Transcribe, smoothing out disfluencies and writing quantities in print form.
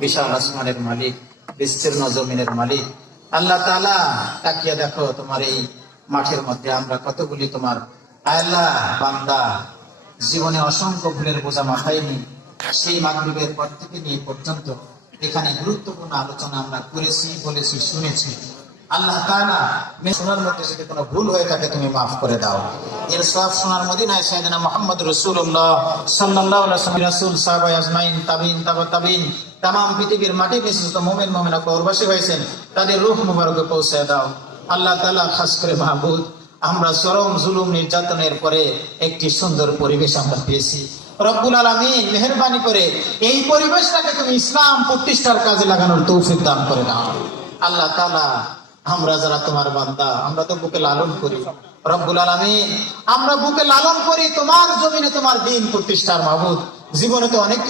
বিশাল আসমানের মালিক, বিস্তীর্ণ জমিনের মালিক আল্লাহ তাআলা, তাকিয়ে দেখো তোমার এই মাঠের মধ্যে আমরা কতগুলি তোমার আল্লাহ বান্দা জীবনে অসংখ্য ভুলের বোঝা মাথায় নিয়ে সেই মাগরিবের পর থেকে নিয়ে পর্যন্ত এখানে গুরুত্বপূর্ণ আলোচনা আমরা করেছি, বলেছি, শুনেছি। আল্লাহ তাআলা শোনার মধ্যে যদি কোনো ভুল হয়ে থাকে তুমি মাফ করে দাও। এর সওয়াব শোনার মদিনায় সাইয়েদনা মুহাম্মদ রাসূলুল্লাহ সাল্লাল্লাহু আলাইহি ওয়াসাল্লাম, রাসূল, সাহাবায়ে আজমাইন, তাবিঈন, তাবিঈন, तमाम পৃথিবীর মাটি বিশিষ্ট মুমিন মুমিনা কবরবাসী হয়েছেন, তাদের রূহ মুবারকে পৌঁছে দাও। আল্লাহ তাআলা, খাস করে মাহবুব, আমরা চরম জুলুম নির্যাতনের পরে একটি সুন্দর পরিবেশ আমরা পেয়েছি। রব্বুল আলামিন মেহেরবানি করে এই পরিবেশটাকে তুমি ইসলাম প্রতিষ্ঠার কাজে লাগানোর তৌফিক দান করে দাও। আল্লাহ তাআলা, আমরা যারা তোমার বান্দা, আমরা তো বুকে লালন করি রব্বুল আলামিন, আমরা বুকে লালন করি তোমার জমিনে তোমার দ্বীন প্রতিষ্ঠার মাহবুব। জীবনে তো অনেক